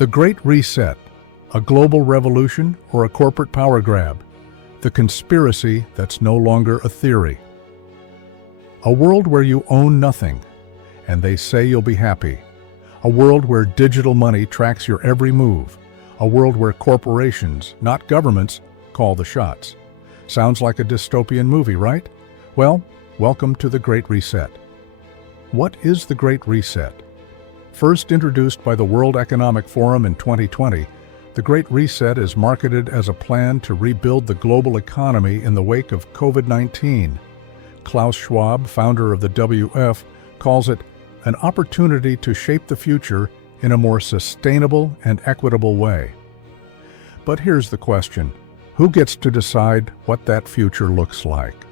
The Great Reset, a global revolution or a corporate power grab? The conspiracy that's no longer a theory. A world where you own nothing, and they say you'll be happy. A world where digital money tracks your every move. A world where corporations, not governments, call the shots. Sounds like a dystopian movie, right? Well, welcome to the Great Reset. What is the Great Reset? First introduced by the World Economic Forum in 2020, the Great Reset is marketed as a plan to rebuild the global economy in the wake of COVID-19. Klaus Schwab, founder of the WF, calls it an opportunity to shape the future in a more sustainable and equitable way. But here's the question: who gets to decide what that future looks like?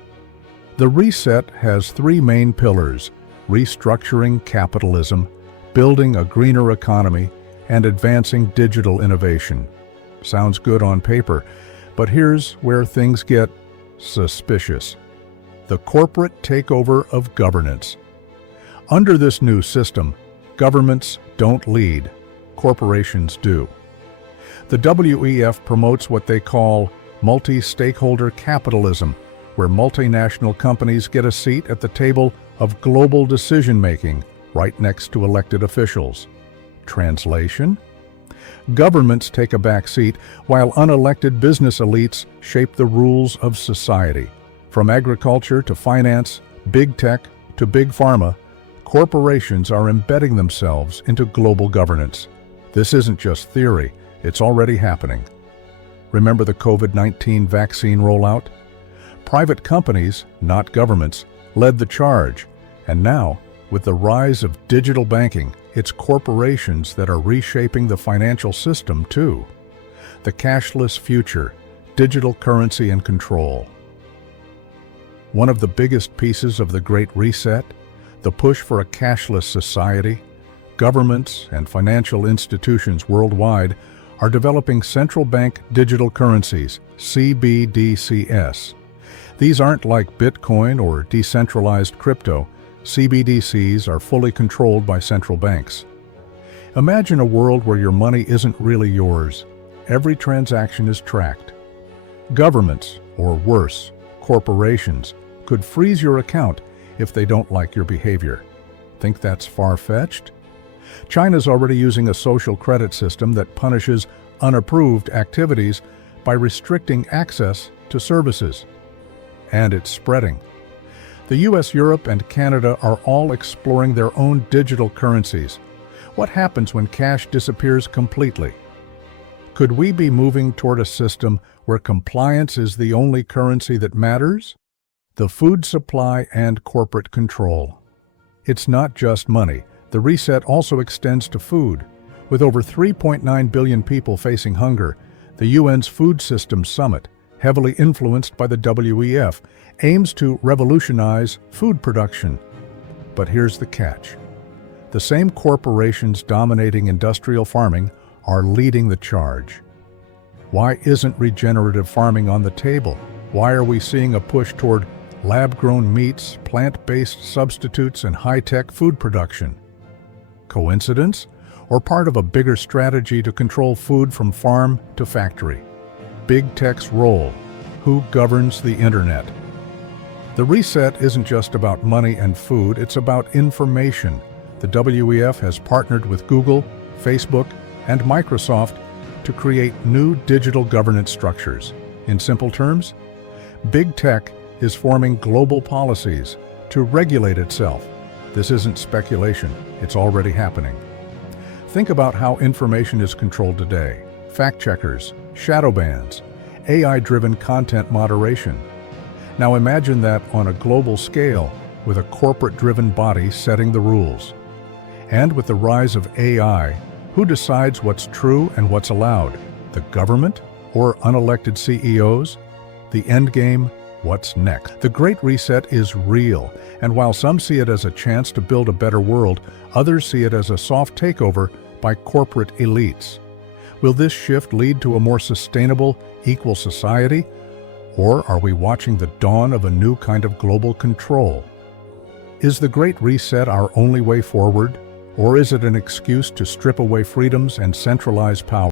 The Reset has three main pillars: restructuring capitalism, building a greener economy, and advancing digital innovation. Sounds good on paper, but here's where things get suspicious. The corporate takeover of governance. Under this new system, governments don't lead, corporations do. The WEF promotes what they call multi-stakeholder capitalism, where multinational companies get a seat at the table of global decision-making, right next to elected officials. Translation? Governments take a back seat while unelected business elites shape the rules of society. From agriculture to finance, big tech to big pharma, corporations are embedding themselves into global governance. This isn't just theory, it's already happening. Remember the COVID-19 vaccine rollout? Private companies, not governments, led the charge, and now, with the rise of digital banking, it's corporations that are reshaping the financial system too. The cashless future, digital currency and control. One of the biggest pieces of the Great Reset, the push for a cashless society. Governments and financial institutions worldwide are developing central bank digital currencies, CBDCs. These aren't like Bitcoin or decentralized crypto. CBDCs are fully controlled by central banks. Imagine a world where your money isn't really yours. Every transaction is tracked. Governments, or worse, corporations, could freeze your account if they don't like your behavior. Think that's far-fetched? China's already using a social credit system that punishes unapproved activities by restricting access to services. And it's spreading. The US, Europe, and Canada are all exploring their own digital currencies. What happens when cash disappears completely? Could we be moving toward a system where compliance is the only currency that matters? The food supply and corporate control. It's not just money. The reset also extends to food. With over 3.9 billion people facing hunger, the UN's Food Systems Summit, heavily influenced by the WEF, aims to revolutionize food production. But here's the catch. The same corporations dominating industrial farming are leading the charge. Why isn't regenerative farming on the table? Why are we seeing a push toward lab-grown meats, plant-based substitutes, and high-tech food production? Coincidence? Or part of a bigger strategy to control food from farm to factory? Big tech's role. Who governs the internet? The reset isn't just about money and food, it's about information. The WEF has partnered with Google, Facebook, and Microsoft to create new digital governance structures. In simple terms, big tech is forming global policies to regulate itself. This isn't speculation, it's already happening. Think about how information is controlled today. Fact-checkers, shadow bans, AI-driven content moderation. Now imagine that on a global scale, with a corporate-driven body setting the rules. And with the rise of AI, who decides what's true and what's allowed? The government or unelected CEOs? The endgame? What's next? The Great Reset is real, and while some see it as a chance to build a better world, others see it as a soft takeover by corporate elites. Will this shift lead to a more sustainable, equal society? Or are we watching the dawn of a new kind of global control? Is the Great Reset our only way forward? Or is it an excuse to strip away freedoms and centralize power?